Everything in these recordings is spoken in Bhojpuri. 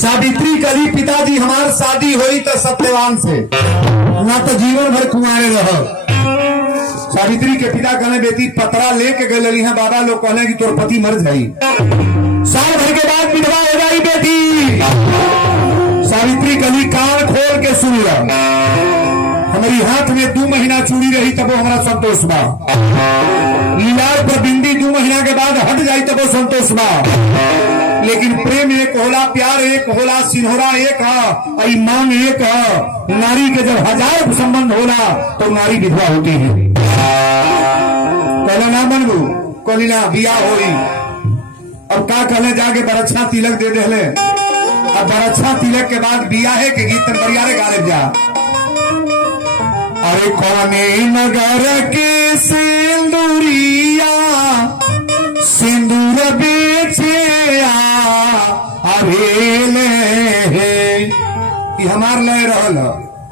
सावित्री कली पिताजी हमार शादी हुई तो सत्यवान से ना तो जीवन भर कुमारे रह। सावित्री के पिता कहने बेटी पतरा लेके गए हैं बाबा लोग कहने कि तोर पति मर जाई, साल भर के बाद विधवा हो जाई बेटी। सावित्री कली कान खोल के सुन ला, हमारी हाथ में 2 महीना चूड़ी रही तब वो हमारा संतोष बा, लीलार पर बिंदी 2 महीना के बाद हट जाई तब वो संतोष बा। लेकिन प्रेम एक होला, प्यार एक होला, सिन्होरा एक है, ईमान एक है। नारी के जब 1000 संबंध होला तो नारी विधवा होती है। कहना ना बनबू कोली ना बिया होई। अब का कहले जाके बरच्छा तिलक दे देले। अब बरच्छा तिलक के बाद बिया है के गीत बरियारे गाले जा। अरे कौने नगर के सिंदूरिया सिंदूर बेचे अभेले हमार लय रहल।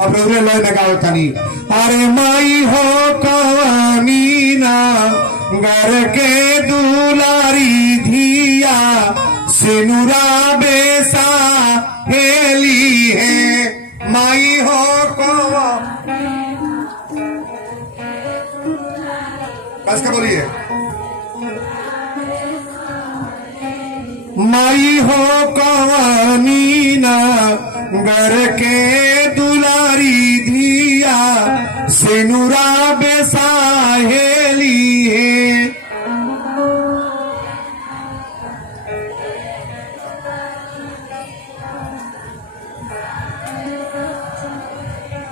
अब रोरे लय लगाओ तनी। अरे माई हो कवानी ना घर के दुलारी धिया सिनुरा बेसा हेली है। माई हो कवा कस का बोलिए। माई हो कवानी ना घर के दुलारी धिया सिनुरा बेसाहेली है।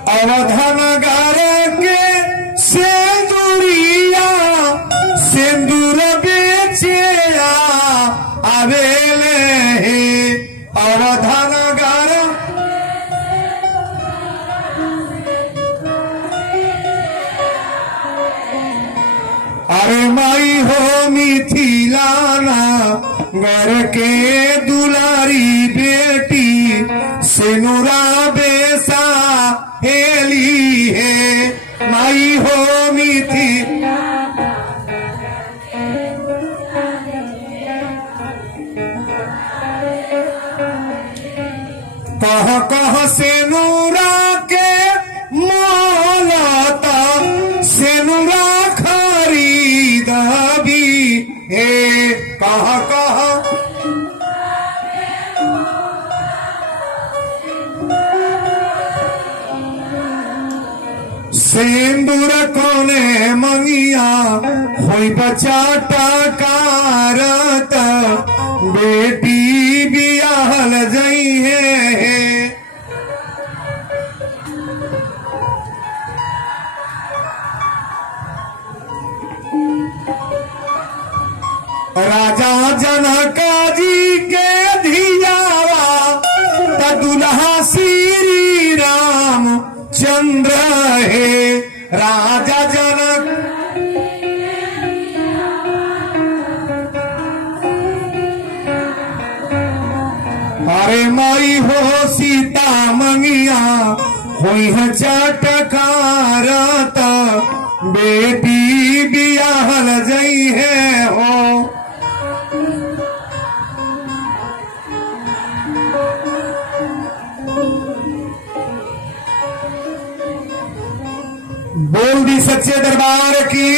अवधन घर के सिंदूरिया सिंदूर बेचे आवेले हे। अवधन घर अरे माई हो मिथिलाना घर के दुलारी बेटी सिनुरा बेसा हेली है। माई हो मिथि कह कह सेनुरा के मोलता सेनुरा खरीद भी हे। कह कह सिंदूर कोने मंगिया होई बचा टकारत बेटी बियाहल जई है। राजा जनका जी के धियावा त दुल्हा श्री राम चंद्र है। राजा जनक अरे माई हो सीता मंगिया हुई है चटकारत बेटी बियाहल जई है हो। बोल दी सच्चे दरबार की।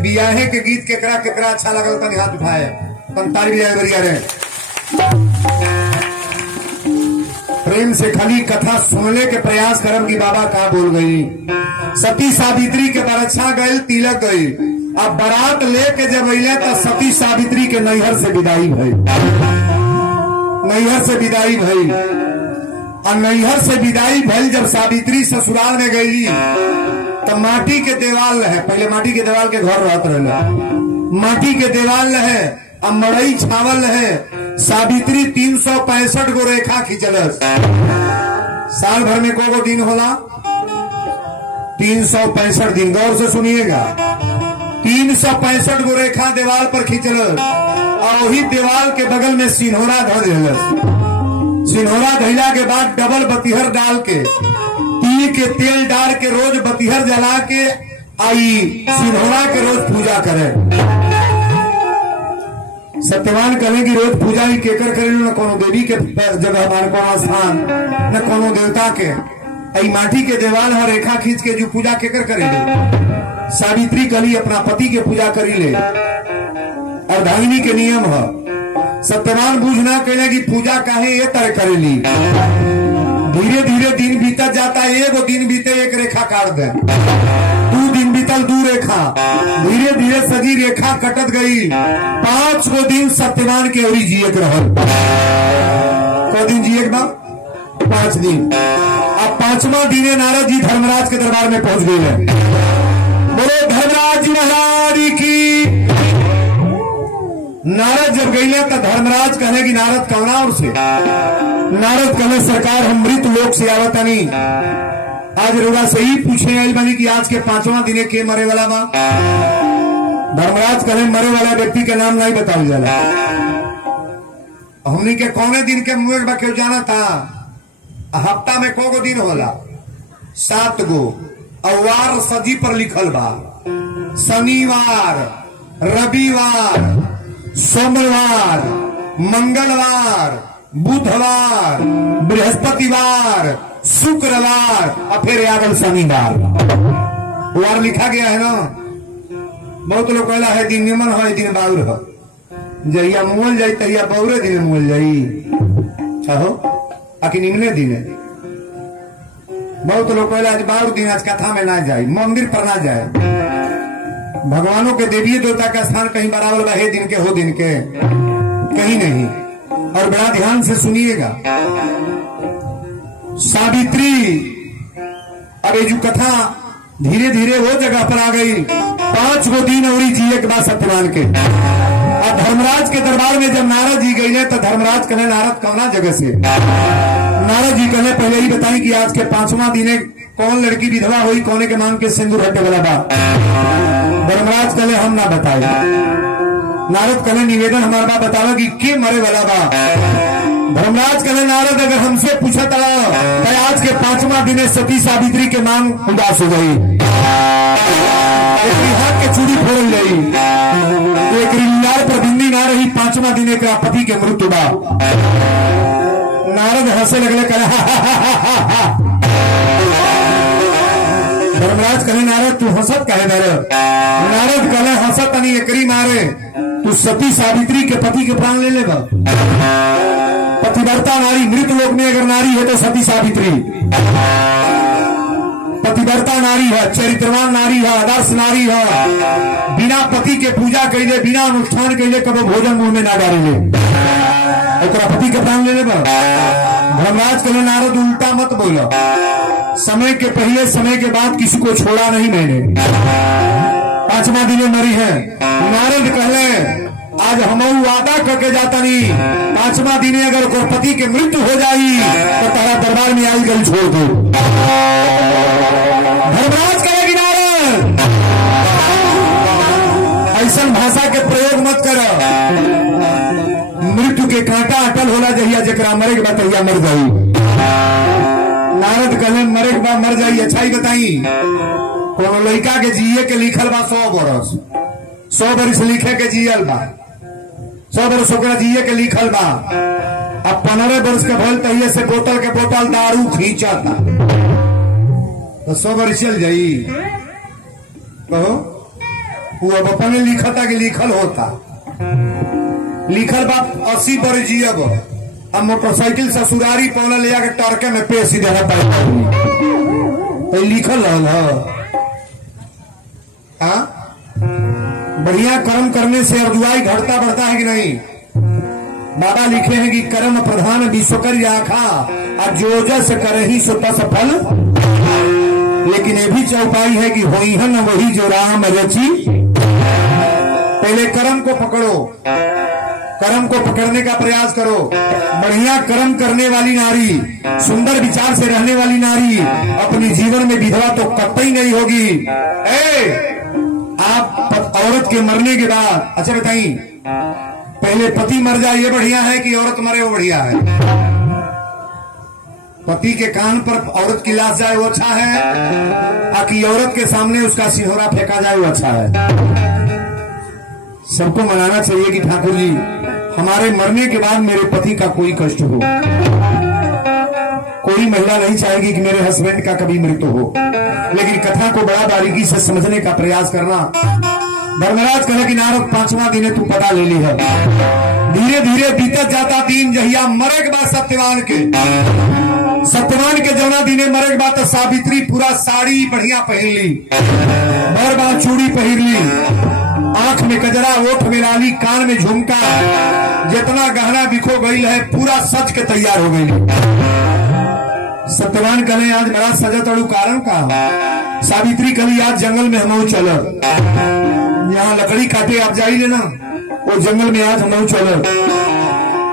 बियाहे के गीत केकरा केकरा अच्छा लगल तनी हाथ उठाए तन तारी बरिया रे। प्रेम से खाली कथा सुनने के प्रयास करम की बाबा कहा बोल गई। सती सावित्री के बरच्छा गए तिलक गई। अब बारात लेके जब अले तो सती सावित्री के नैहर से विदाई भई। नैहर से विदाई भई और नैहर से विदाई भई जब सावित्री ससुराल में गई तो माटी के देवाल है। पहले माटी के देवाल के घर रहत रहे। माटी के देवाल है अब मड़ई छावल है। सावित्री 365 गो रेखा खींचलस। साल भर में को दिन होला 365 दिन। गौर से सुनिएगा 365 गो रेखा देवाल पर खींचलस और वही देवाल के बगल में सिन्होरा धर दिलस। सिन्होरा धैला के बाद डबल बतिहर डाल के तिल के तेल डाल के रोज बतिहर जला के आई सिन्होरा के रोज पूजा करे। सत्यवान कहे कि रोज पूजा ही केकर करेलू, न कोनो देवी के जगह मान कोनो स्थान न कोनो देवता के। आई माटी के देवाल है रेखा खींच के जो पूजा केकर करेले। सावित्री कली अपना पति के पूजा करी ले, अर्धांगिनी के नियम है। सत्यवान बूझना कहले कि पूजा काहे ये तरह करेली। धीरे धीरे दिन बीतत जाता है, एगो दिन बीते एक रेखा काट दे, 2 दिन बीतल 2 रेखा, धीरे धीरे सजी रेखा कटत गई। 5 गो दिन सत्यवान के ओरी जियत रहल। को दिन जियत बा? 5 दिन। अब 5वां दिने नारद जी धर्मराज के दरबार में पहुंच गए। बोलो धर्मराज जी महाराज की। नारद जब गईले तो धर्मराज कहे कि नारद कौना और से। नारद कहे सरकार हम मृत लोक से आवतनी, आज रोगा से ही पूछे आई बनी कि आज के 5वां दिने के मरे वाला बा। धर्मराज कहे मरे वाला व्यक्ति के नाम नहीं बताओ जाला। हमनी के कौने दिन के मुए बा क्यों जाना था। हफ्ता में को दिन होला? 7 गो। अवार सजी पर लिखल बा, शनिवार, रविवार, सोमवार, मंगलवार, बुधवार, बृहस्पतिवार, शुक्रवार और फिर आगल शनिवार। वार लिखा गया है ना। बहुत लोग कहला है दिन निमन है दिन बाउर है, जहिया मुल जाई तहिया बौरे दिन मुल जाई चाहो आखिर निमने दिन है। बहुत लोग कहला आज बाउर दिन आज कथा में ना जाए, मंदिर पर ना जाए। भगवानों के देवी देवता का स्थान कहीं बराबर बा, हे दिन के हो दिन के कहीं नहीं। और बड़ा ध्यान से सुनिएगा। सावित्री अब ये जो कथा धीरे धीरे वो जगह पर आ गई। 5 गो दिन और जिए के बाद सत्यवान के। और धर्मराज के दरबार में जब नारद जी गए तो धर्मराज कहे नारद कौना जगह से। नारद जी कहे पहले ही बताई कि आज के 5वां दिने कौन लड़की विधवा हुई, कोने के मांग के सिंदूर हटे वाला बा। धर्मराज कहे हम ना बताए। नारद कहे निवेदन हमारा बा बतावा कि के मरे वाला बा। धर्मराज कहे नारद अगर हमसे पूछा था तो आज के 5वां दिने सती सावित्री के मांग उदास हो गई, हाथ के चूड़ी फोड़ गई, एक रिंगार पर बिंदी ना रही। 5वां दिने का पति के मृत्यु बा। नारद हंसे लगले कहे धर्मराज कहे नारद तू हंसत कहे दर। नारद कहे हंसत नहीं एकरी मारे तू सती सावित्री के पति के प्राण ले लेगा। पतिव्रता नारी, मृत लोक में अगर नारी है तो सती सावित्री पतिव्रता नारी है, चरित्रवान नारी है, आदर्श नारी है। बिना पति के पूजा कैले, बिना अनुष्ठान कैले कबो भोजन मुंह में ना डाले पति के प्राण ले लेगा। धर्मराज कहे नारद उल्टा मत बोलो, समय के पहले समय के बाद किसी को छोड़ा नहीं मैंने। 5वां दिने मरी है। नारद कहले आज हम वादा करके जाता नहीं, 5वां दिने अगर कोई पति के मृत्यु हो जाई तो तारा दरबार में आई गल छोड़ दो। धर्मराज कहेगी नारद ऐसा भाषा के प्रयोग मत करो। मृत्यु के कांटा अटल होला जहिया जकरा मरे के बाद तहिया मर जाई। नारद कहे मरे के बाद मर जाई। अच्छा ही बताई कोनो लड़का के जिये के लिखल बा 100 बरस, 100 बरस लिखे के जियल बा, 100 बरस ओकरा जिये के लिखल बा। अब 15 वर्ष के भल तहिए से बोतल के बोतल दारू खींचा था तो 100 बरस चल जाई। कहो वो अब अपने लिखता कि लिखल होता, लिखल बा 80 बरस जियब। अब मोटरसाइकिल ससुरारी पौना ले जाकर टरके में पेश ही देना पड़ता तो लिखल रहा। बढ़िया कर्म करने से अर्जुआई घटता बढ़ता है कि नहीं। बाबा लिखे हैं कि कर्म प्रधान विश्व कर आखा और जो जस करही सो तस फल। लेकिन ये भी चौपाई है कि होई है न वही जो राम रची। पहले कर्म को पकड़ो, कर्म को पकड़ने का प्रयास करो। बढ़िया कर्म करने वाली नारी, सुंदर विचार से रहने वाली नारी अपने जीवन में विधवा तो कतई नहीं होगी। आप औरत के मरने के बाद, अच्छा बताइए पहले पति मर जाए ये बढ़िया है कि औरत मरे वो बढ़िया है? पति के कान पर औरत की लाश जाए वो अच्छा है, कि औरत के सामने उसका सिंहरा फेंका जाए वो अच्छा है? सबको मनाना चाहिए कि ठाकुर जी हमारे मरने के बाद मेरे पति का कोई कष्ट हो। कोई महिला नहीं चाहेगी कि मेरे हस्बैंड का कभी मृत्यु हो, लेकिन कथा को बड़ा बारीकी से समझने का प्रयास करना। धर्मराज कहे कि नारद 5वां दिन तू पता ले ली है। धीरे धीरे बीतत जाता दिन, जहिया मरे के बाद सत्यवान के जौना दिने मरे के बाद सावित्री पूरा साड़ी बढ़िया पहन ली, बर बार चूड़ी पहन ली, आंख में गजरा, ओठ में लाली, कान में झुमका, जितना गहना बिखो गई है पूरा सज के तैयार हो गई। सत्यवान कहे आज बड़ा सजत अड़ू कारण का। सावित्री कही आज जंगल में हम चल, यहाँ लकड़ी काटे आप जाई लेना, वो जंगल में आज हम चल।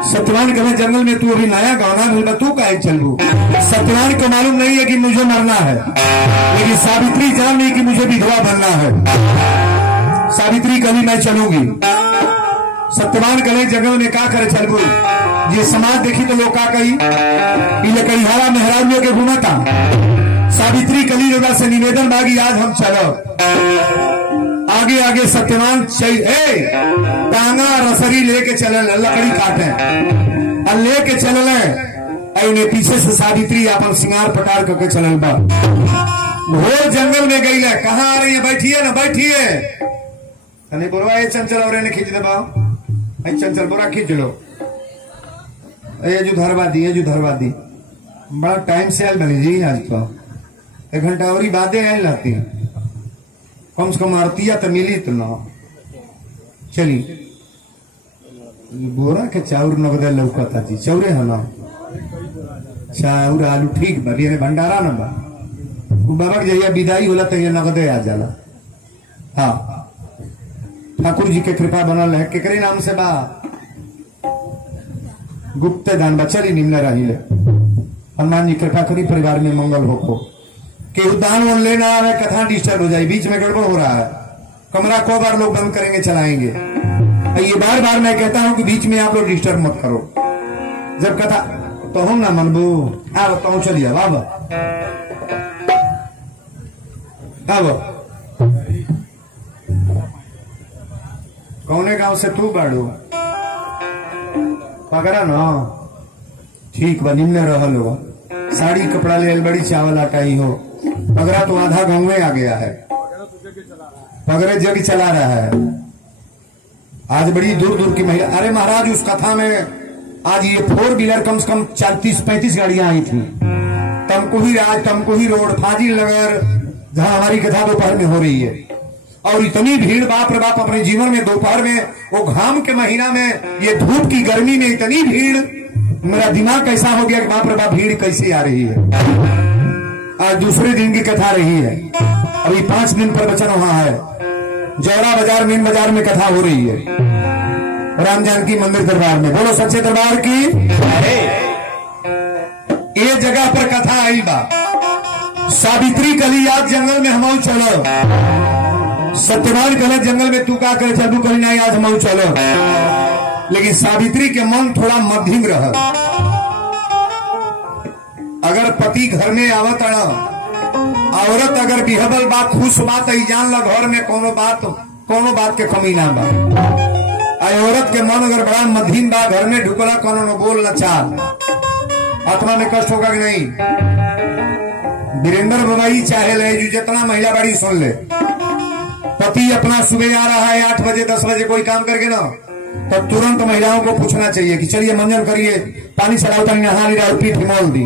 सत्यवान कहे जंगल में तू अभी नया गहना मिल, तू काहे चलू। सत्यवान को मालूम नहीं है कि मुझे मरना है, लेकिन सावित्री जान नहीं कि मुझे विधवा बनना है। सावित्री कही मैं चलूंगी। सत्यवान कहे जंगल में क्या करे चलबू। ये समाज देखी तो लोग का कही लकड़ीहारा मेहराबियों के घूमता। सावित्री कली लोगा से निवेदन मांगी आज हम चलो। आगे आगे सत्यवान टांगा रसरी लेके चले, लकड़ी काटे और लेके चले। पीछे से सावित्री अपन सिंगार पटार करके चलल बा। घोर जंगल में गई है। कहाँ आ रही है? बैठिए ना, बैठिए। अरे बोलवा ये चंचल और ने खींच दबा, चंचल बोरा खींच लो। ये जो धरवा दी बड़ा टाइम से आयल बनी जी। आज तो 1 घंटा और ही बातें आयल लाती, कम से कम आरती तो मिली तो ना। चली बोरा के चाउर नगद लौकता जी, चौरे है ना, चाउर आलू ठीक बा, भंडारा न बा। बाबा के जहिया विदाई होला तो नगदे आ जाला। हाँ, ठाकुर जी के कृपा बनल है। केकरे नाम से बा? गुप्त दान बा। चली निम्न रही ले। हनुमान जी कृपा करी, परिवार में मंगल हो। के दान वन लेना आवे, कथा डिस्टर्ब हो जाए, बीच में गड़बड़ हो रहा है। कमरा को बार लोग बंद करेंगे, चलाएंगे। ये बार बार मैं कहता हूं कि बीच में आप लोग डिस्टर्ब मत करो। जब कथा तो हम ना मनबू अब तो चलिए अब कौने गांव से तू बाड़ू? पकड़ा ना, ठीक बा, निम्न रहल हो। साड़ी कपड़ा ले बड़ी, चावल आटा ही हो। पगड़ा तो आधा गांव में आ गया है, पगड़े जग चला रहा है। आज बड़ी दूर दूर की महिला। अरे महाराज उस कथा में आज ये 4 व्हीलर कम से कम 34-35 गाड़ियां आई थी। तमकुही राज, तमकुही रोड, फाजिल नगर, जहां हमारी कथा दोपहर में हो रही है। और इतनी भीड़, बाप रे बाप, अपने जीवन में दोपहर में वो घाम के महीना में, ये धूप की गर्मी में इतनी भीड़, मेरा दिमाग कैसा हो गया कि बाप रे बाप भीड़ कैसे आ रही है। आज दूसरे दिन की कथा रही है, अभी 5 दिन प्रवचन वहां है। जौरा बाजार, मीन बाजार में कथा हो रही है, राम जानकी मंदिर दरबार में। बोलो सच्चे दरबार की। ये जगह पर कथा आई बा। सावित्री कली आज जंगल में हम चलो। सत्यवान कहे जंगल में तू का करे चलू, कली नहीं आज हम चलो। लेकिन सावित्री के मन थोड़ा मध्यम रहा। अगर पति घर में आवत औरत अगर बिहबल बा, खुश बात जान ला, घर में कोनो बात के कमी ना बा। औरत के मन अगर बड़ा मध्यम बा, घर में ढुकला, कोनो न बोल न चाल, आत्मा में कष्ट होगा कि नहीं? वीरेंद्र बबाई चाहे ले, जो जितना महिला बड़ी सुन ले। पति अपना सुबह आ रहा है 8 बजे 10 बजे कोई काम करके ना, तब तुरंत महिलाओं को पूछना चाहिए कि चलिए मंजन करिए, पानी चलाओ, तनी नहा ली, राउर पीठ मोल दी,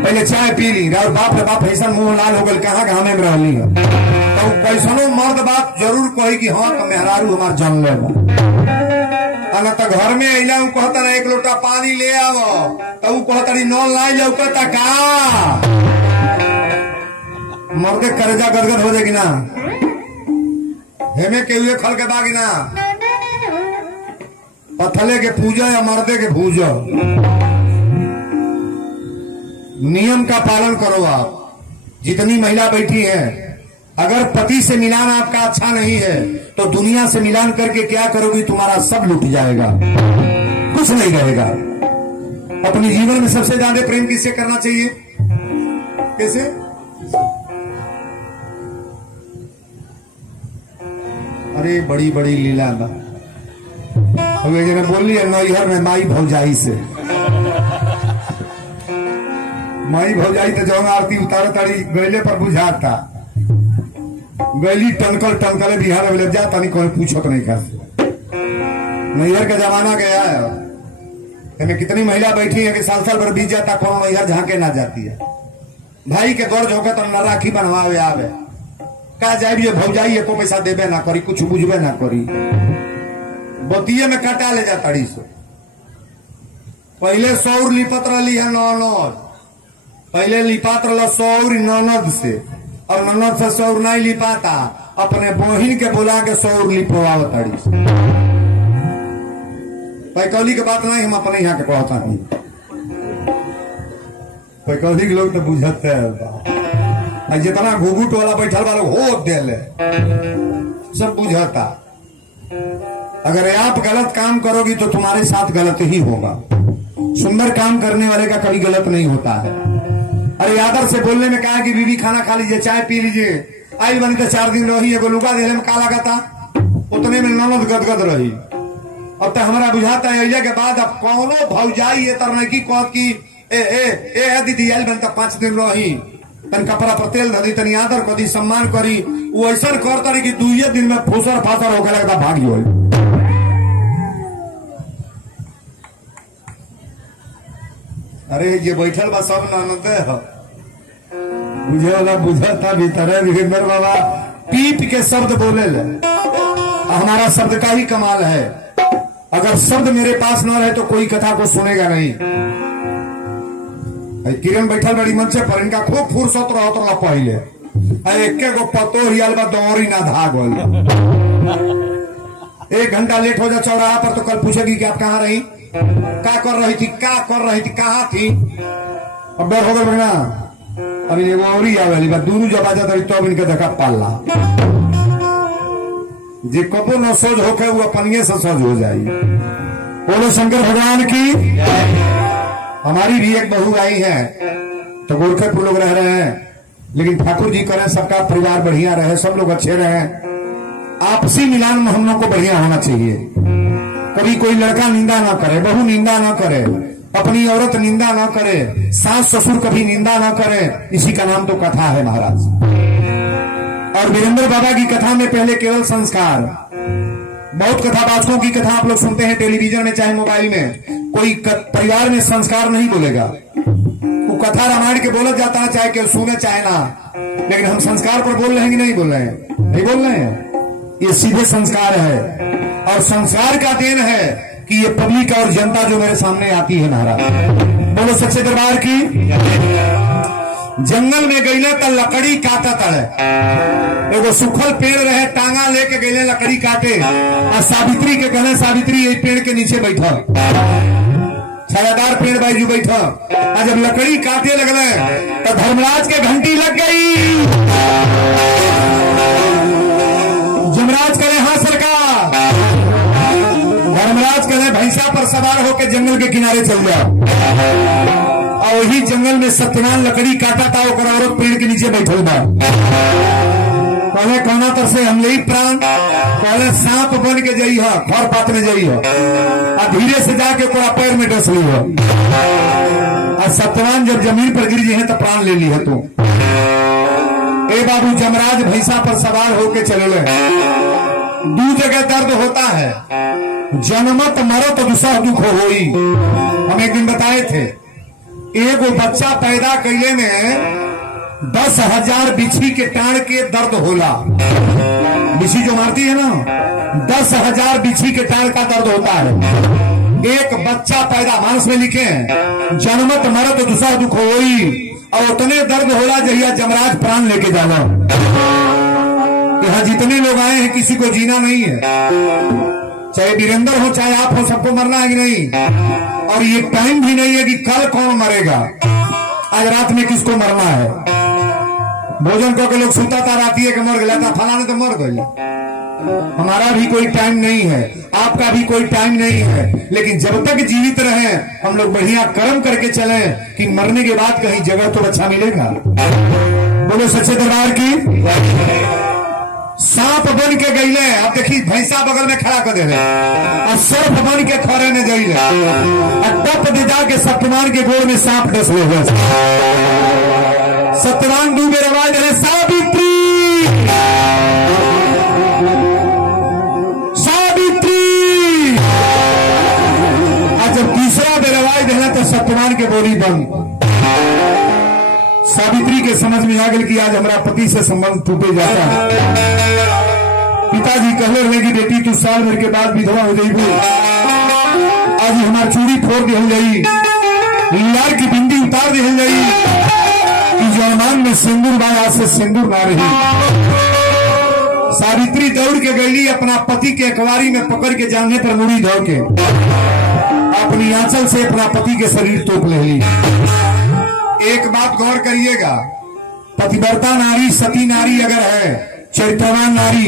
पहले चाय पी ली। राउर बाप रे बाप ऐसा मुंह लाल हो गल, कहाँ घामे में रहली है। तो कैसनो मर्द बात जरूर कही कि हाँ तो मेहरारू हमार जंग ले। तो घर में अला कहता ना 1 लोटा पानी ले आवो, तो कहता नल लाई जाऊ, कहता का मर्दे करेजा गदगद हो जाएगी ना, हेमे के हुए खल के बागी ना, पथले के पूजा या मर्दे के भूजा। नियम का पालन करो आप। जितनी महिला बैठी है, अगर पति से मिलान आपका अच्छा नहीं है तो दुनिया से मिलान करके क्या करोगी? तुम्हारा सब लुट जाएगा, कुछ नहीं रहेगा। अपने जीवन में सबसे ज्यादा प्रेम किससे करना चाहिए? कैसे? अरे बड़ी बड़ी लीला बा। अब एक जने बोल लिया नैहर में माई भौजाई से, माई भौजाई तो जौन आरती उतारे तारी गैले पर बुझाता, गैली टनकल टनकले बिहार में जा तनी कोई पूछत नहीं का। नैहर का जमाना गया है, इनमें कितनी महिला बैठी है कि साल साल भर बीत जाता, कौन नैहर झांके ना जाती है। भाई के गर्ज होकर तो न राखी बनवावे आवे, का जाए भौजाई एको पैसा देवे ना करी, कुछ बुझबे ना करी, बतिये में कटा ले जाता। पहले सौर लिपत रही है ननद, पहले लिपात रहा सौर ननद से, और ननद से सौर नहीं लिपाता, अपने बहिन के बुला के सौर लिपवाव ताड़ी। पैकौली के बात नहीं, हम अपने यहाँ के कहता हूँ। पैकौली के लोग तो बुझते है, जितना घुघुट वाला बैठल वाला हो दिल सब बुझता। अगर आप गलत काम करोगी तो तुम्हारे साथ गलत ही होगा। सुंदर काम करने वाले का कभी गलत नहीं होता है। अरे आदर से बोलने में कहा कि बीवी खाना खा लीजिए, चाय पी लीजिए, आई बनी तो 4 दिन रही, एगो लुगा देने में का लगा था, उतने में ननद गदगद रही। अब तो हमारा बुझाता है के बाद अब कौनो भौजाई ये तरह की कहत की ए दीदी आई बनी तो 5 दिन रही, तन कपड़ा पर तेल धरी, तनी आदर करी, सम्मान करी, वो ऐसा कर तरी कि 2 दिन में फूसर फासर होकर लगता भाग गई। अरे ये बैठल बा सब ननदे है, बुझे वाला बुझता भीतर है। वीरेंद्र बाबा पीप के शब्द बोले ले, हमारा शब्द का ही कमाल है। अगर शब्द मेरे पास न रहे तो कोई कथा को सुनेगा नहीं। किरण बैठल बड़ी मंचे पर, इनका खूब फुर्सत रहा पहले, एक गो पतो हियाल बा दौरी ना धागल। 1 घंटा लेट हो जा चौराहा पर तो कल पूछेगी कि आप कहाँ रही, क्या कर रही थी, कहाँ थी। अब डर हो गए ना, अभी एगो और ही आवेली बा, दूर जब आ जाता तो इनके देखा पाला जे कबो न सोच होके वो अपनिये से सोच हो जाए। बोलो शंकर भगवान की। हमारी भी एक बहू आई है, तो गोरखपुर लोग रह रहे हैं, लेकिन ठाकुर जी करें सबका परिवार बढ़िया रहे, सब लोग अच्छे रहे, आपसी मिलान में हम लोग को बढ़िया होना चाहिए। कभी कोई लड़का निंदा ना करे, बहू निंदा ना करे, अपनी औरत निंदा ना करे, सास ससुर कभी निंदा ना करे। इसी का नाम तो कथा है महाराज। और वीरेंद्र बाबा की कथा में पहले केवल संस्कार, बहुत कथावाचकों की कथा आप लोग सुनते हैं टेलीविजन में चाहे मोबाइल में, कोई परिवार में संस्कार नहीं बोलेगा। वो कथा रामायण के बोला जाता है, चाहे केवल सुने चाहे ना, लेकिन हम संस्कार पर बोल रहे हैं कि नहीं बोल रहे हैं? नहीं बोल रहे हैं। ये सीधे संस्कार है, और संस्कार का देन है कि ये पब्लिक और जनता जो मेरे सामने आती है महाराज। बोलो सच्चे दरबार की। जंगल में गईले तो लकड़ी काटा तड़े, एगो सुखल पेड़ रहे, टांगा लेके गईले लकड़ी काटे, और सावित्री के कहले सावित्री ये पेड़ के नीचे बैठा, छायादार पेड़ बाजू बैठा। और जब लकड़ी काटे लगले तो धर्मराज के घंटी लग गई। जमराज कहे हाँ सरकार, धर्मराज कहे भैंसा पर सवार होकर जंगल के किनारे चल जाओ। और वही जंगल में सत्यनारायण लकड़ी काटा था, औरत पेड़ के नीचे बैठल बा। कहले कौना तर से हम ले प्राण, कहले सांप बन के जाई है, खर पात में जाई है, और धीरे से जाके पूरा पैर में डस ली है। और सत्यनारायण जब जमीन पर गिर है तो प्राण ले ली है तू। ए बाबू जमराज भैंसा पर सवार होके चले। 2 जगह दर्द होता है, जन्मत मरत दूसरा दुख होई। हम एक दिन बताए थे, एगो बच्चा पैदा कैले में 10,000 बिछी के टाण के दर्द होला। बिछी जो मारती है ना, 10,000 बिछी के टाण का दर्द होता है। एक बच्चा पैदा, मानस में लिखे हैं, जन्मत मरत दूसरा दुख होई, और उतने दर्द होला जहिया जमराज प्राण लेके जाना। यहाँ जितने लोग आए हैं किसी को जीना नहीं है, चाहे वीरेंद्र हो चाहे आप हो, सबको मरना है कि नहीं। और ये टाइम भी नहीं है कि कल कौन मरेगा, आज रात में किसको मरना है। भोजन को के लोग सुता था, राती है कि मर गया था, फलाने तो मर गए। हमारा भी कोई टाइम नहीं है, आपका भी कोई टाइम नहीं है, लेकिन जब तक जीवित रहे हम लोग बढ़िया कर्म करके चले कि मरने के बाद कहीं जगह तो अच्छा मिलेगा। बोलो सच्चे दरबार की। सांप बन के गईले। अब देखी भैंसा बगल में खड़ा कर दे और सर्प बन के खड़े में गईले और टप दे जाके सत्यवान के गोड़ में सांप डस ले। सत्यवान दू बेर आवाज दे सावित्री सावित्री। और जब तीसरा बेर आवाज देना तो सत्यवान के बोली बंद। सावित्री के समझ में आ गई कि आज हमारा पति से संबंध टूटे जाता है। पिताजी कहले रहे कि बेटी तू साल भर के बाद विधवा हो जाइबू। आज हमारी चूड़ी फोड़ दिहल जाई, लाल की बिंदी उतार दिहल जाई कि जयमान में सिंदूर बा, आज से सिंदूर ना रही। सावित्री दौड़ के गईली, अपना पति के अखबारी में पकड़ के जांघे पर मुड़ी धो के अपनी आंचल से अपना पति के शरीर तोप ले ली। एक बात गौर करिएगा, पतिव्रता नारी सती नारी अगर है, चरित्रवान नारी,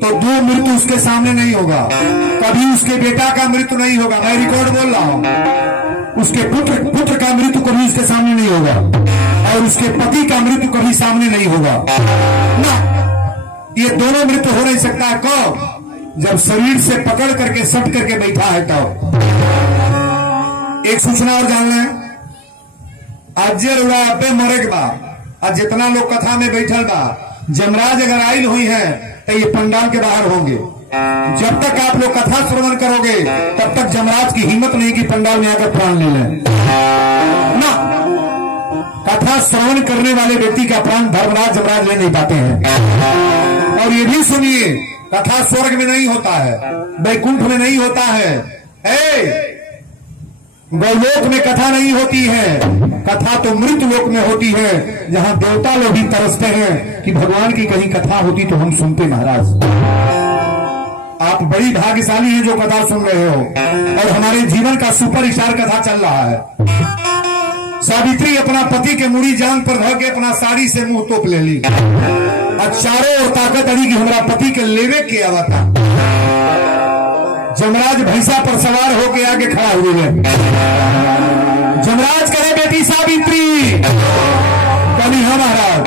तो दो मृत्यु उसके सामने नहीं होगा। कभी उसके बेटा का मृत्यु नहीं होगा, मैं रिकॉर्ड बोल रहा हूं। उसके पुत्र का मृत्यु कभी उसके सामने नहीं होगा और उसके पति का मृत्यु कभी सामने नहीं होगा ना। ये दोनों मृत्यु हो नहीं सकता है। कब? जब शरीर से पकड़ करके सट करके बैठा है तब। एक सूचना और जान लें, आज अब्बे मरे के बाद आज जितना लोग कथा में बैठल बा, जमराज अगर आयल हुई है तो ये पंडाल के बाहर होंगे। जब तक आप लोग कथा श्रवण करोगे तब तक जमराज की हिम्मत नहीं कि पंडाल में आकर प्राण ले लें ना। कथा श्रवण करने वाले व्यक्ति का प्राण धर्मराज जमराज ले नहीं पाते हैं। और ये भी सुनिए, कथा स्वर्ग में नहीं होता है, वैकुंठ में नहीं होता है, गोलोक में कथा नहीं होती है। कथा तो मृत लोक में होती है, जहां देवता लोग भी तरसते हैं कि भगवान की कहीं कथा होती तो हम सुनते। महाराज आप बड़ी भाग्यशाली हैं जो कथा सुन रहे हो, और हमारे जीवन का सुपर स्टार कथा चल रहा है। सावित्री अपना पति के मुड़ी जांग पर धर के अपना साड़ी से मुंह तोप ले ली और चारों ओर ताकत अड़ी कि हमारा पति के लेवे के आवता। जमराज भैंसा पर सवार होके आगे खड़ा हुए हैं। जमराज कहे बेटी सावित्री, कभी हाँ महाराज,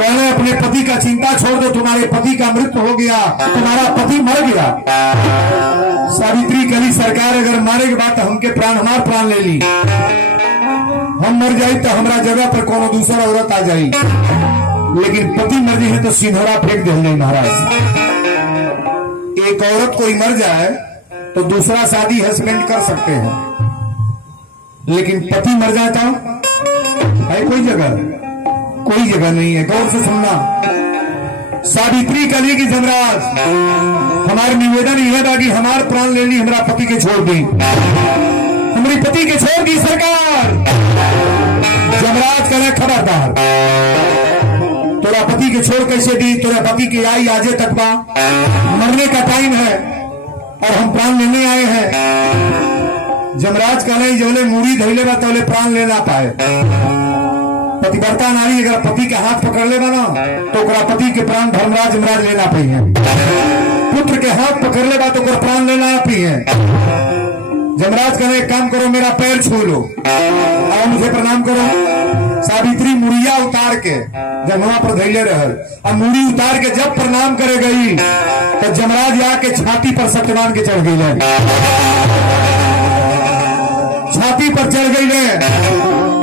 कहने अपने पति का चिंता छोड़ दो, तुम्हारे पति का मृत्यु हो गया, तुम्हारा पति मर गया। सावित्री कही सरकार अगर मारे के बाद हमके प्राण, हमार प्राण ले ली, हम मर जाये तो हमारा जगह पर कोनो दूसरा औरत आ जाये, लेकिन पति मर जाए तो सिंधोरा फेंक दे नहीं। महाराज एक औरत कोई मर जाए तो दूसरा शादी हस्बैंड कर सकते हैं, लेकिन पति मर जाए तो है कोई जगह नहीं है। गौर से सुनना, सावित्री कली की जमराज हमारे निवेदन यह था कि हमारे प्राण ले ली, हमारा पति के छोड़ दी, हमारी पति के छोड़ दी सरकार। जमराज करे खबरदार, तोरा पति के छोड़ कैसे दी, तोरा पति की आई आजे तक बा, मरने का टाइम है और हम प्राण लेने आए हैं। जमराज कहले जबले मूड़ी धैले बा तबले प्राण ले ना पाए। पतिव्रता नारी अगर पति के हाथ पकड़ ले ना तो ओकरा पति के प्राण धर्मराज जमराज लेना पाई है। पुत्र के हाथ पकड़ ले बा तो ओकरा प्राण लेना पाई है। जमराज कहले एक काम करो, मेरा पैर छू लो और मुझे प्रणाम करो। सावित्री मुड़िया उतार के जमुआ पर धैले रहल और मुड़ी उतार के जब प्रणाम करे गई तो जमराज आके छाती पर सत्यवान के चढ़ गई, छाती पर चढ़ गई।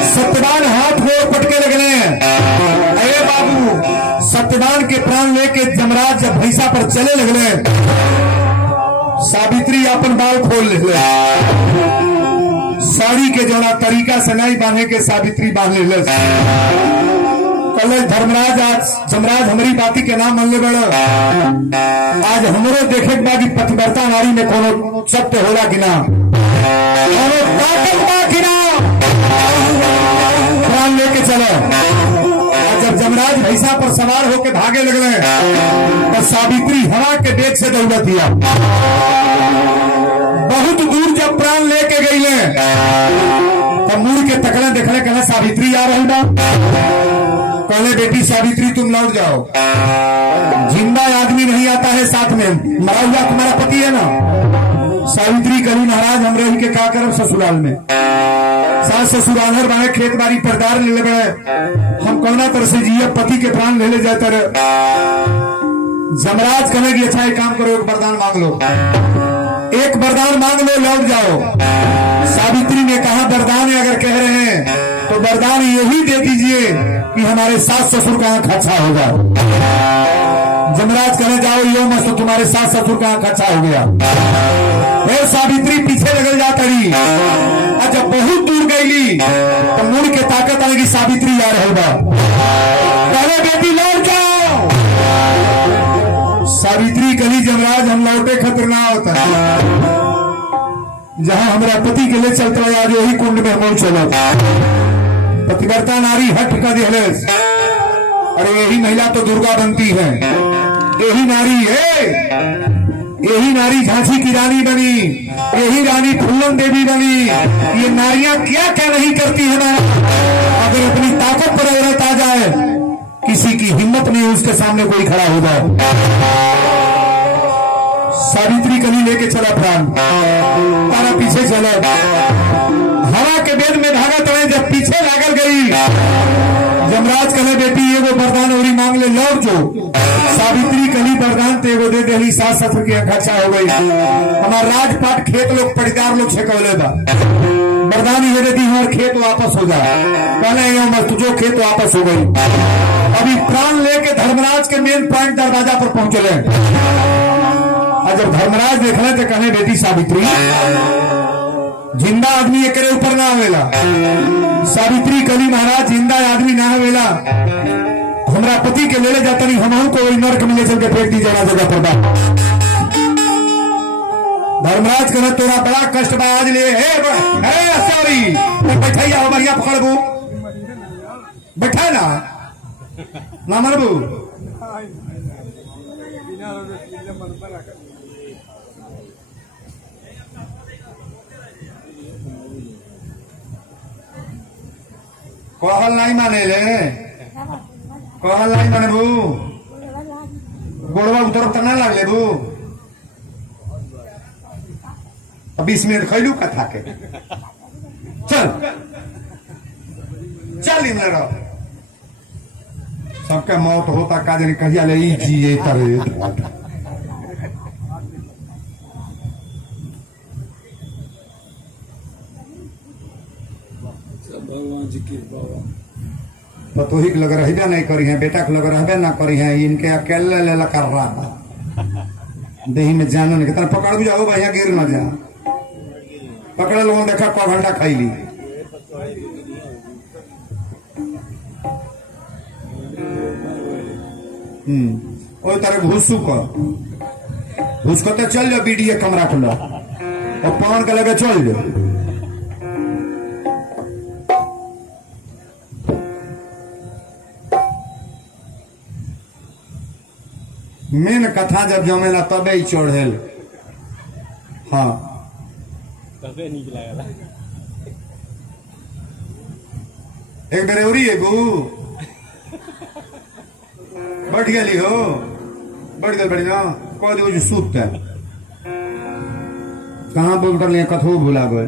सत्यवान हाथ को पटके लगने, अरे बाबू सत्यवान के प्राण लेके जमराज जब भैंसा पर चले लगले, सावित्री अपन बाल खोल ले, साड़ी के जोड़ा तरीका से नहीं बांधे के सावित्री बांध ले। कल धर्मराज आज जमराज हमारी बाती के नाम मन ले बड़ा, आज हमरो देखे बाकी पतिव्रता नारी में कोनो सत्य होला कि ना, कोनो ताकत बा कि ना, प्राण लेके चलो। जब जमराज भैंसा पर सवार होके भागे लगले तो सावित्री हवा के वेग से दौड़ दिया। बहुत दूर जब प्राण लेके गईले तब मुड़ के तकड़े देखले, कहले सावित्री आ रही बा। कहले बेटी सावित्री तुम लौट जाओ, जिंदा आदमी नहीं आता है साथ में, मरा हुआ तुम्हारा पति है ना। सावित्री करी महाराज हम रही के का करब ससुराल में, सास ससुरालर बाहे खेत बाड़ी परदार ले गए, हम कौना तरह से जिये, पति के प्राण ले जाते रहे। जमराज कहने की अच्छा एक काम करो, एक वरदान मांग लो, एक वरदान मांग लो, लौट जाओ। सावित्री ने कहा वरदान अगर कह रहे हैं तो वरदान यही दे दीजिए कि हमारे सास ससुर का आंख अच्छा होगा। जमराज कहने जाओ यो मस्त, तुम्हारे सास ससुर का आंख अच्छा हो गया। फिर सावित्री पीछे लगल जाता रही, और जब बहुत दूर गई तो मुड़ के ताकत आएगी, सावित्री यार होगा, पहले बेटी लौट जाओ। सावित्री कली जमराज हम लौटे खतर ना होता, जहां हमारा पति के लिए चलता है आज यही कुंड में हम चलो। पतिव्रता नारी हट का दिहलेस, अरे यही महिला तो दुर्गा बनती है, यही नारी है, यही नारी झांसी की रानी बनी, यही रानी फूलन देवी बनी। ये नारियां क्या क्या नहीं करती है ना, अगर अपनी ताकत पर औरत आ जाए, किसी की हिम्मत नहीं उसके सामने कोई खड़ा हो जाए। सावित्री कली लेके चला प्राण, तारा पीछे चला, हवा के वेद में धागा तड़े, जब पीछे लागल गई जमराज कहे बेटी एगो वरदान और मांग ले, लौट जो। सावित्री कली वरदान ते एगो दे देली, सास ससुर की आंख अच्छा हो गई। हमारा राजपाट खेत लोग पड़ीदार लोग छेकौले बा, वरदान ये देती हमारे खेत वापस हो जाए, कहले मत जो खेत वापस हो गई। अभी प्राण लेके धर्मराज के मेन पॉइंट दरवाजा पर पहुंचले, और जब धर्मराज देखले तो कहे बेटी सावित्री जिंदा आदमी एक ऊपर ना आवेला। सावित्री कली महाराज जिंदा आदमी ना आवेला, हमरा पति के ले जाता नहीं, हम को वही नर्क में ले चल के फेंक दी जगह जगह पर। धर्मराज कहना तोरा बड़ा कष्ट बा आज ले, सॉरी बैठा हो बढ़िया पकड़बू, बैठा ना मरबू। कहल नहीं माने ले, कहल नहीं माने बू, गोड़वा उतर तो ना लग ले बू। 20 मिनट खैलू कथा के, चल चल इन लड़ो, सबके मौत होता का जन कहिया ले जिए तरे। पतोही के लग रहबे नहीं करी है, बेटा के लग रहबे ना करी है, इनके अकेले ले कर रहा देही में जानन के तरह पकड़ भी जाओ भैया, गिर न जा। पकड़ लोगों देखा को घंटा खैली, ओ तरह घुसू तो चल जाओ बीडीए कमरा खुला और पान के लगे चल जाओ। मेन कथा जब जमेला तबे ही चढ़ेल, हाँ तबे नीक लागला। एक बेरेवरी एगो बैठ गली हो, बैठ गल बढ़िया कह दो जो सूत है, कहाँ बोल कर लिया कथो भुला गए,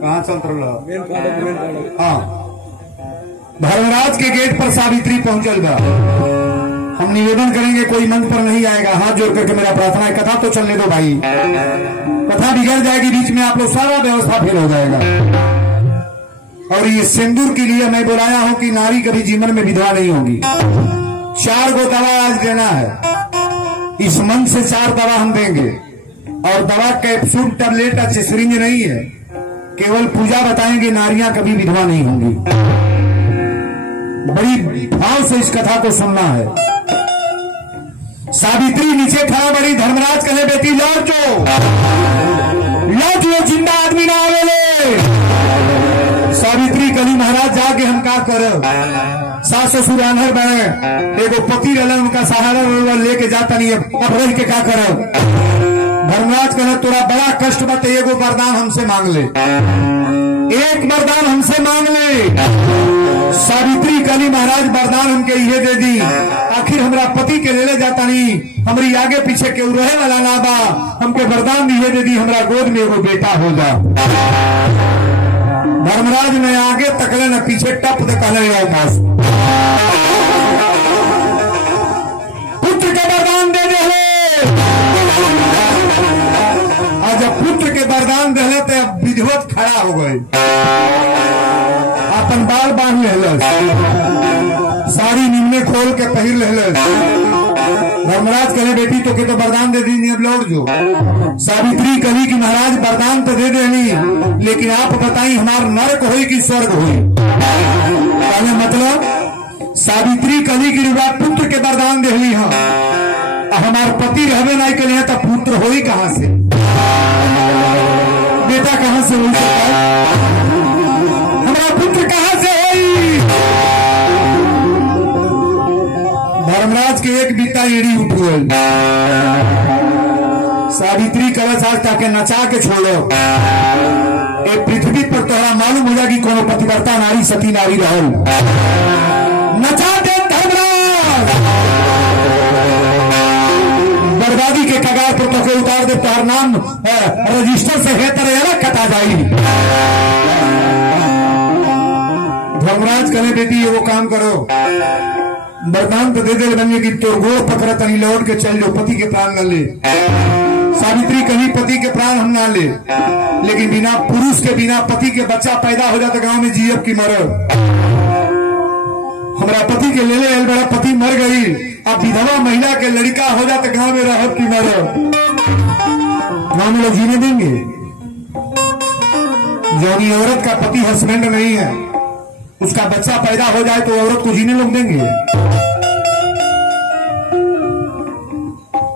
कहाँ चलत रहा। हाँ धर्मराज के गेट पर सावित्री पहुंचल बा। हम निवेदन करेंगे कोई मंच पर नहीं आएगा, हाथ जोड़ करके मेरा प्रार्थना है, कथा तो चलने दो भाई, कथा बिगड़ जाएगी बीच में, आप लोग सारा व्यवस्था फेल हो जाएगा। और ये सिंदूर के लिए मैं बुलाया हूं कि नारी कभी जीवन में विधवा नहीं होगी। 4 गो दवा आज देना है, इस मंच से 4 दवा हम देंगे, और दवा कैप्सूल टैबलेट अच्छे सिरिंज नहीं है, केवल पूजा बताएंगे, नारियां कभी विधवा नहीं होंगी। बड़ी भाव से इस कथा को सुनना है। सावित्री नीचे खड़ा बड़ी, धर्मराज कहे बेटी लौट जो जिंदा आदमी ना आवे। सावित्री कली महाराज जाके हम का कर, सास ससुर आनहर बने, एगो पति रहलन उनका सहारा लेके जाता नहीं, अब रह के का कर। धर्मराज कहे तोरा बड़ा कष्ट बा, एगो वरदान हमसे मांग ले, एक वरदान हमसे मांग ले। सावित्री कली महाराज वरदान हमके ये दे दी, आखिर हमरा पति के ले जाता नहीं, हमारी आगे पीछे केहू रहे वाला ना बा, हमके वरदान ये दे दी, हमरा गोद में एगो बेटा हो जा। धर्मराज ने आगे तकले न पीछे टप दे कहले पास वरदान दिले तो विधिवत खड़ा हो गए, अपन बाल बांध लेलस, साड़ी निम्ने खोल के पहिर लेलस। धर्मराज कहे बेटी तो के तो वरदान दे दी, अब लौट जो। सावित्री कही कि महाराज वरदान तो दे देनी, लेकिन आप बताई हमार नरक होई कि स्वर्ग होई। कहने मतलब सावित्री कही कि रुआ पुत्र के वरदान दे ली, हाँ हमार पति रहबे नहीं के लिए तो पुत्र होई कहां से, बेटा कहां से होई, हमारा पुत्र कहां से होई। धर्मराज के एक बीता एड़ी उठ गई। सावित्री कलश आज ताके नचा के छोड़ो, एक पृथ्वी पर तोहरा मालूम हो जाएगी कोनो पतिव्रता नारी सती नारी रहल। नचा दे धर्मराज, बर्बादी के कगार पर तो के उतार दे, तोहर नाम रजिस्टर से है तरह अलग कटा जाई। धर्मराज कहे बेटी ये वो काम करो, वरदान तो दे दे बनिए कि तोर गोड़ पकड़ तनी लौट के चल जाओ, पति के प्राण न ले। सावित्री कहीं पति के प्राण हम ना ले, लेकिन बिना पुरुष के बिना पति के बच्चा पैदा हो जाता गांव में जीव की मरब। हमारा पति के ले ले बड़ा पति मर गई, अब विधवा महिला के लड़का हो जाता गांव में रहब की मरब। गांव में लोग जीने देंगे? जौनी औरत का पति हस्बैंड नहीं है, उसका बच्चा पैदा हो जाए तो औरत को जीने लोग देंगे?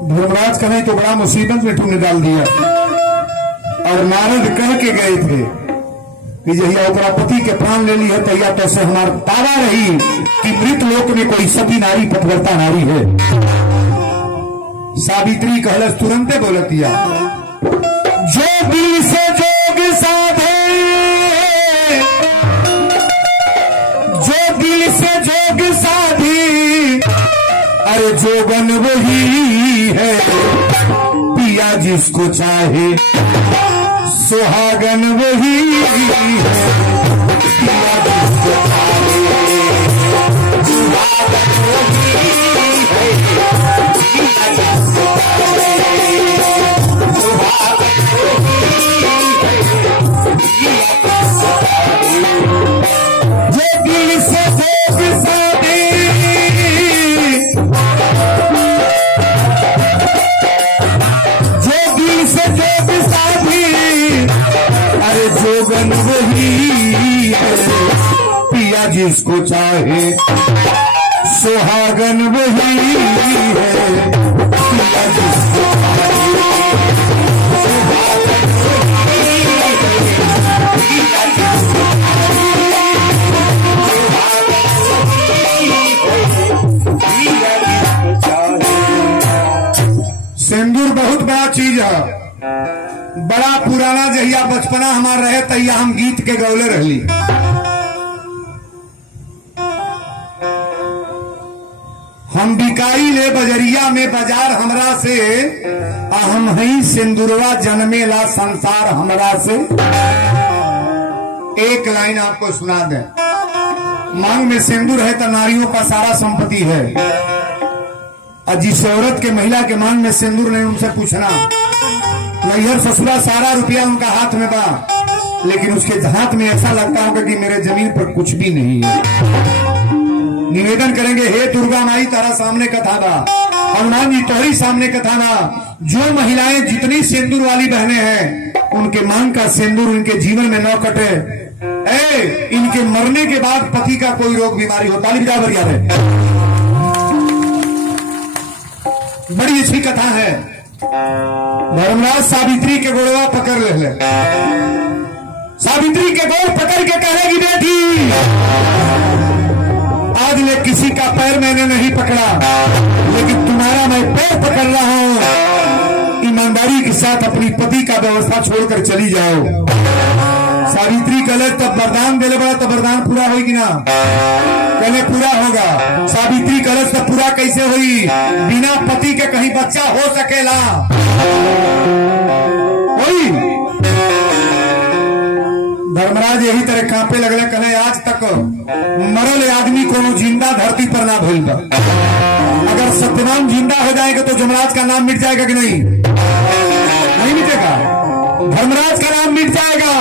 धर्मराज कहे तो बड़ा मुसीबत में तुमने डाल दिया। और नारद कह के गए थे कि जहिया ओकरा पति के प्राण ले ली है तैया तो से हमार दावा रही कि मृत लोक में कोई सती नारी पतिव्रता नारी है। सावित्री कहलस तुरंते बोलतिया, जो दिल से जोग साधे, जो दिल से जोग साधी, अरे जोगन वही है, पिया जिसको चाहे सुहागन वही है, पिया जिसको चाहे सुहागन वही है, पिया जिसको चाहे सुहागन वही है, पिया जिसको चाहे। जो दिल से जोग साधे, जो दिल से जोग साधी, अरे जोगन वही है, पिया जिसको चाहे सुहागन वही है, पिया जिसको चाहे सुहागन वही है, पिया जिसको सिंदूर बहुत बड़ा चीज है, बड़ा पुराना। जहिया बचपना हमार रहे तैया हम गीत के गौले रहली। हम बिकाई ले बजरिया में बाजार हमरा से, हम हई सिंदूरवा जन्मेला संसार हमरा से। एक लाइन आपको सुना दें, मांग में सिंदूर है तो नारियों का सारा संपत्ति है, और जिस औरत के महिला के मांग में सिंदूर नहीं उनसे पूछना, नैहर ससुरा सारा रुपया उनका हाथ में बा, लेकिन उसके हाथ में ऐसा लगता होगा कि मेरे जमीन पर कुछ भी नहीं है। निवेदन करेंगे, हे दुर्गा माई तारा सामने कथा बा, हनुमान जी तोहरी सामने कथा ना। जो महिलाएं जितनी सिंदूर वाली बहनें हैं, उनके मांग का सिंदूर उनके जीवन में न कटे, इनके मरने के बाद पति का कोई रोग बीमारी हो। ताली बराबर याद है, बड़ी अच्छी कथा है। धर्मराज सावित्री के गोड़वा पकड़ ले, सावित्री के गोड़ पकड़ के कहेगी बेटी आज ले किसी का पैर मैंने नहीं पकड़ा, लेकिन तुम्हारा मैं पैर पकड़ रहा हूं, ईमानदारी के साथ अपनी पति का व्यवस्था छोड़कर चली जाओ। सावित्री कले तब वरदान देले बड़ा तो वरदान पूरा होगी कि ना? पहले पूरा होगा। सावित्री कलश तो पूरा कैसे हुई? बिना पति के कहीं बच्चा हो सकेला? वही धर्मराज यही तरह कांपे लगले, कहे आज तक मरल आदमी को जिंदा धरती पर ना भूल। अगर सत्यवान जिंदा हो जाएगा तो जमराज का नाम मिट जाएगा कि नहीं? नहीं मिटेगा। धर्मराज का नाम मिट जाएगा।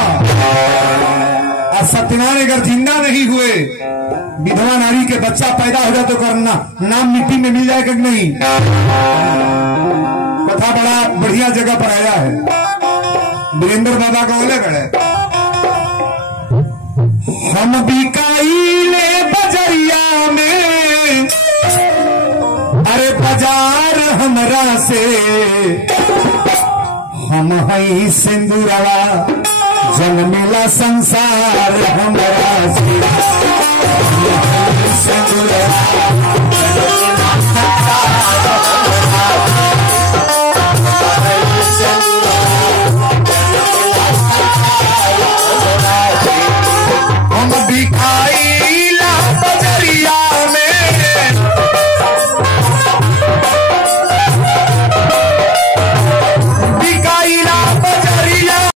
और सत्यनारायण अगर जिंदा नहीं हुए, विधवा नारी के बच्चा पैदा हो जाए तो करना नाम मिट्टी में मिल जाएगा कि नहीं। कथा बड़ा बढ़िया जगह पर आया है, वीरेंद्र बाबा का बोले बड़े हम बिकाईले बजरिया में, अरे बाजार हमरा से, हम हई सिंदूरवा जन्मिला संसार हमरा से, सिंदूरवा